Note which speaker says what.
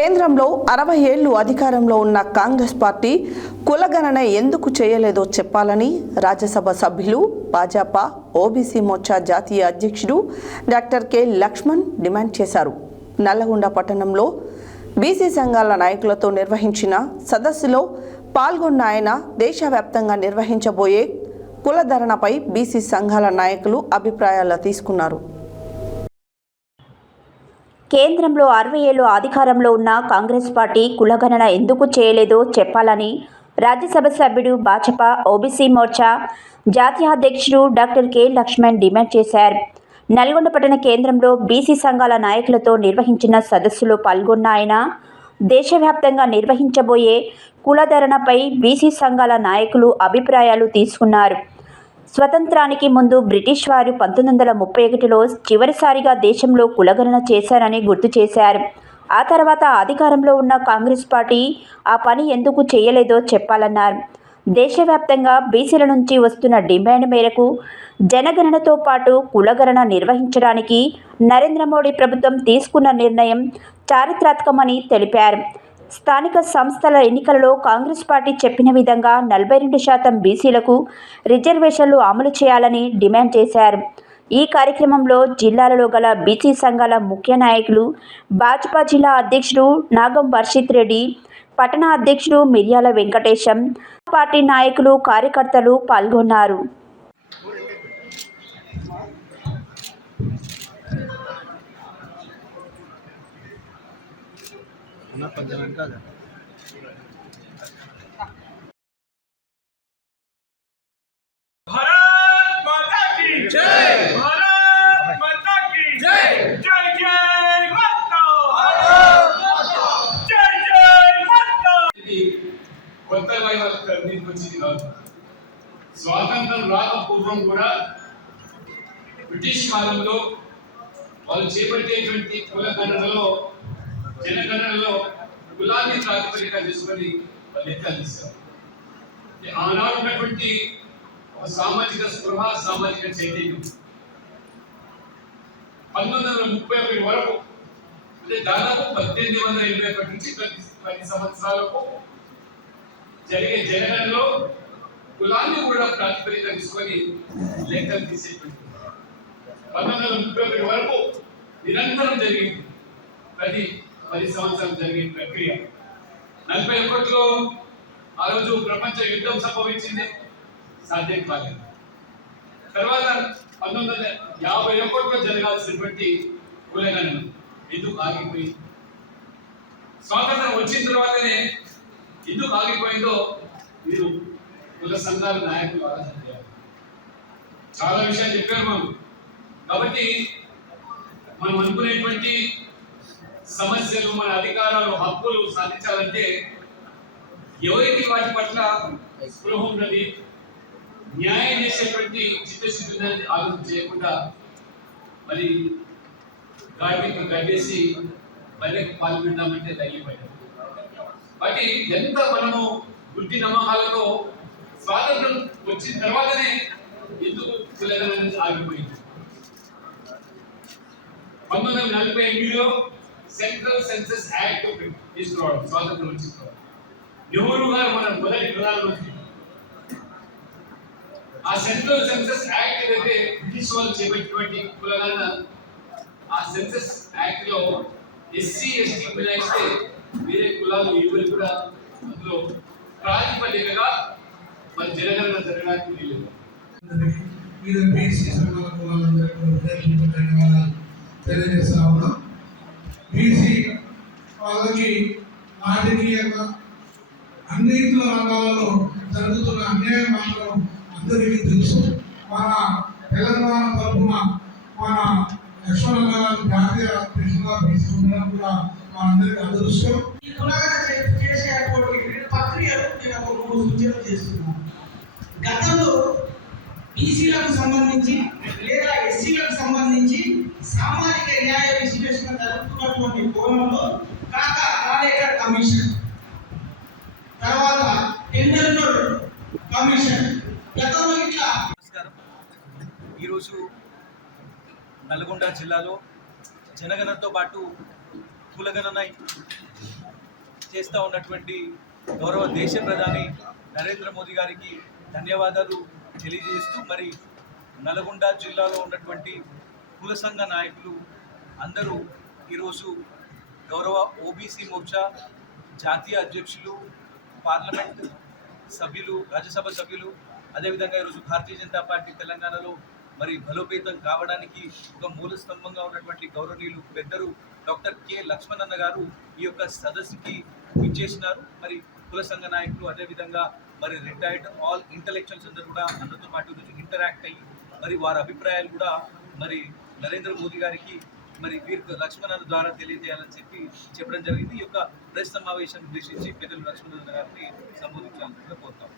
Speaker 1: కేంద్రంలో అరవై ఏళ్ళు అధికారంలో ఉన్న కాంగ్రెస్ పార్టీ కులగణన ఎందుకు చేయలేదో చెప్పాలని రాజ్యసభ సభ్యులు భాజపా ఓబీసీ మోర్చా జాతీయ అధ్యక్షుడు డాక్టర్ కె. లక్ష్మణ్ డిమాండ్ చేశారు. నల్లగొండ పట్టణంలో బీసీ సంఘాల నాయకులతో నిర్వహించిన సదస్సులో పాల్గొన్న ఆయన దేశవ్యాప్తంగా నిర్వహించబోయే కులధరణపై బీసీ సంఘాల నాయకులు అభిప్రాయాలు తీసుకున్నారు.
Speaker 2: కేంద్రంలో అరవై ఏళ్ళు అధికారంలో ఉన్న కాంగ్రెస్ పార్టీ కులగణన ఎందుకు చేయలేదో చెప్పాలని రాజ్యసభ సభ్యుడు భాజపా ఓబీసీ మోర్చా జాతీయ అధ్యక్షుడు డాక్టర్ కె. లక్ష్మణ్ డిమాండ్ చేశారు. నల్గొండ పట్టణ కేంద్రంలో బీసీ సంఘాల నాయకులతో నిర్వహించిన సదస్సులో పాల్గొన్న ఆయన దేశవ్యాప్తంగా నిర్వహించబోయే కులధరణపై బీసీ సంఘాల నాయకులు అభిప్రాయాలు తీసుకున్నారు. స్వతంత్రానికి ముందు బ్రిటిష్ వారు పంతొమ్మిది వందల ముప్పై ఒకటిలో చివరిసారిగా దేశంలో కులగణన చేశారని గుర్తు చేశారు. ఆ తర్వాత అధికారంలో ఉన్న కాంగ్రెస్ పార్టీ ఆ పని ఎందుకు చేయలేదో చెప్పాలన్నారు. దేశవ్యాప్తంగా బీసీల నుంచి వస్తున్న డిమాండ్ మేరకు జనగణనతో పాటు కులగణన నిర్వహించడానికి నరేంద్ర మోడీ ప్రభుత్వం తీసుకున్న నిర్ణయం చారిత్రాత్మకమని తెలిపారు. స్థానిక సంస్థల ఎన్నికలలో కాంగ్రెస్ పార్టీ చెప్పిన విధంగా నలభై రెండు శాతం బీసీలకు రిజర్వేషన్లు అమలు చేయాలని డిమాండ్ చేశారు. ఈ కార్యక్రమంలో జిల్లాలలో గల బీసీ సంఘాల ముఖ్య నాయకులు భాజపా జిల్లా అధ్యక్షుడు నాగం వర్షిత్ రెడ్డి పట్టణ అధ్యక్షుడు మిర్యాల వెంకటేశం పార్టీ నాయకులు కార్యకర్తలు పాల్గొన్నారు.
Speaker 3: దీనికి వచ్చింది కాదు. స్వాతంత్రం రాక పూర్వం కూడా బ్రిటిష్ కాలంలో వాళ్ళు చేపట్టేటువంటి కుల గణనలో జనగణనలో కులాన్ని ప్రాతిపదిక చేసుకొని లెక్కలు తీస్తారు ఆనాడు ఉన్నటువంటి ఒక సామాజిక స్పృహ సామాజిక చైతన్యం. పంతొమ్మిది వందల ముప్పై ఒకటి వరకు అంటే దాదాపు పద్దెనిమిది వందల ఇరవై ఒకటి నుంచి ప్రతి పది సంవత్సరాలకు జరిగే జనగణలో కులాన్ని కూడా ప్రాతిపదిక తీసుకొని లెక్కలు తీసేటువంటి పంతొమ్మిది వందల ముప్పై ఒకటి వరకు నిరంతరం జరిగింది. ప్రతి పది సంవత్సరాలు జరిగే ప్రక్రియ. నలభై ఒకటిలో ఆ రోజు ప్రపంచ యుద్ధం సంభవించింది. సాధ్యం కాలేదు. తర్వాత పంతొమ్మిది వందల యాభై ఒకటిలో జరగాల్సినటువంటి కులగణన ఎందుకు ఆగిపోయింది? స్వాతంత్రం వచ్చిన తర్వాతనే ఎందుకు ఆగిపోయిందో మీరు కుల సంఘాల నాయకులు ఆలోచన చేయాలి చాలా విషయాలు చెప్పారు మనం కాబట్టి మనం అనుకునేటువంటి సమస్యలు మన అధికారాలు హక్కులు సాధించాలంటే ఎవరికి వాటి పట్ల స్పృహ ఉన్నది న్యాయం చేసేటువంటి చిత్తశుద్ధి ఉన్నది ఆలోచన చేయకుండా మరి గాడికి గడ్డేసి బయటకు పాలు పెడదామంటే తగ్గిపోయారు వాటి ఎంత మనము బుద్ధి నమ్మకాలతో స్వాతంత్రం వచ్చిన తర్వాతనే ఎందుకు కులగణన ఆగిపోయింది? పంతొమ్మిది వందల నలభై ఎనిమిదిలో సెంట్రల్ సెన్సెస్ యాక్ట్ తీసుకురావడం స్వాతంత్రం వచ్చిన నెహ్రూ గారు మన మొదటి ప్రధానమంత్రి. ఆ సెంట్రల్ సెన్సెస్ యాక్ట్ ఏదైతే బ్రిటిష్ వాళ్ళు చేపట్టినటువంటి కులగణన ఆ సెన్సెస్ యాక్ట్లో ఎస్సీ ఎస్టీ మిలాయిస్తే వేరే కులాలు ఇవ్వరు కూడా అందులో ప్రాతిపదికగా మరి జనగణన జరగడానికి వీలు
Speaker 4: మీరు బీసీ కులాలందరికీ ధన్యవాదాలు తెలియజేస్తా ఉన్నాం. బీసీ వాళ్ళకి రాజకీయంగా అన్నింటిలో రంగాలలో జరుగుతున్న అన్యాయం మాత్రం అందరికీ తెలుసు. మన తెలంగాణ తరఫున మన లక్ష్మణ గారు జాతీయ అధ్యక్షులుగా తీసుకున్న కూడా మనందరికీ అదృష్టం
Speaker 5: ఈ చేసేటువంటి ప్రక్రియలు నేను ఒక మూడు సూచనలు చేస్తున్నాను. గతంలో బీసీలకు సంబంధించి లేదా ఎస్సీలకు సంబంధించి సామాజిక న్యాయ విశ్లేషణ జరుగుతున్నటువంటి కోణంలో కాకా కాలేకర్ కమిషన్ తర్వాత టెండర్ కమిషన్ గతంలో ఇట్లా
Speaker 6: నమస్కారం. ఈరోజు నల్గొండ జిల్లాలో జనగణనతో పాటు కులగణన చేస్తూ ఉన్నటువంటి గౌరవ దేశ ప్రధాని నరేంద్ర మోదీ గారికి ధన్యవాదాలు తెలియజేస్తూ మరి నల్గొండ జిల్లాలో ఉన్నటువంటి కుల సంఘ నాయకులు అందరూ ఈరోజు గౌరవ ఓబీసీ మోర్చా జాతీయ అధ్యక్షులు పార్లమెంట్ సభ్యులు రాజ్యసభ సభ్యులు అదేవిధంగా ఈరోజు భారతీయ జనతా పార్టీ తెలంగాణలో మరి బలోపేతం కావడానికి ఒక మూల స్తంభంగా ఉన్నటువంటి గౌరవనీయులు పెద్దలు డాక్టర్ కె లక్ష్మణ్ గారు ఈ యొక్క సదస్సుకి విచ్చేసినారు. మరి కుల సంఘ నాయకులు అదేవిధంగా మరి రిటైర్డ్ ఆల్ ఇంటలెక్చువల్స్ అందరూ కూడా అందరితో పాటు ఈరోజు ఇంటరాక్ట్ అయ్యి మరి వారి అభిప్రాయాలు కూడా మరి నరేంద్ర మోదీ గారికి మరి వీరికి లక్ష్మణ్ ద్వారా తెలియజేయాలని చెప్పి చెప్పడం జరిగింది. ఈ యొక్క ప్రెస్ సమావేశం ఉద్దేశించి పెద్దలు లక్ష్మణ్ గారిని సంబోధించాలని కోరుతాం.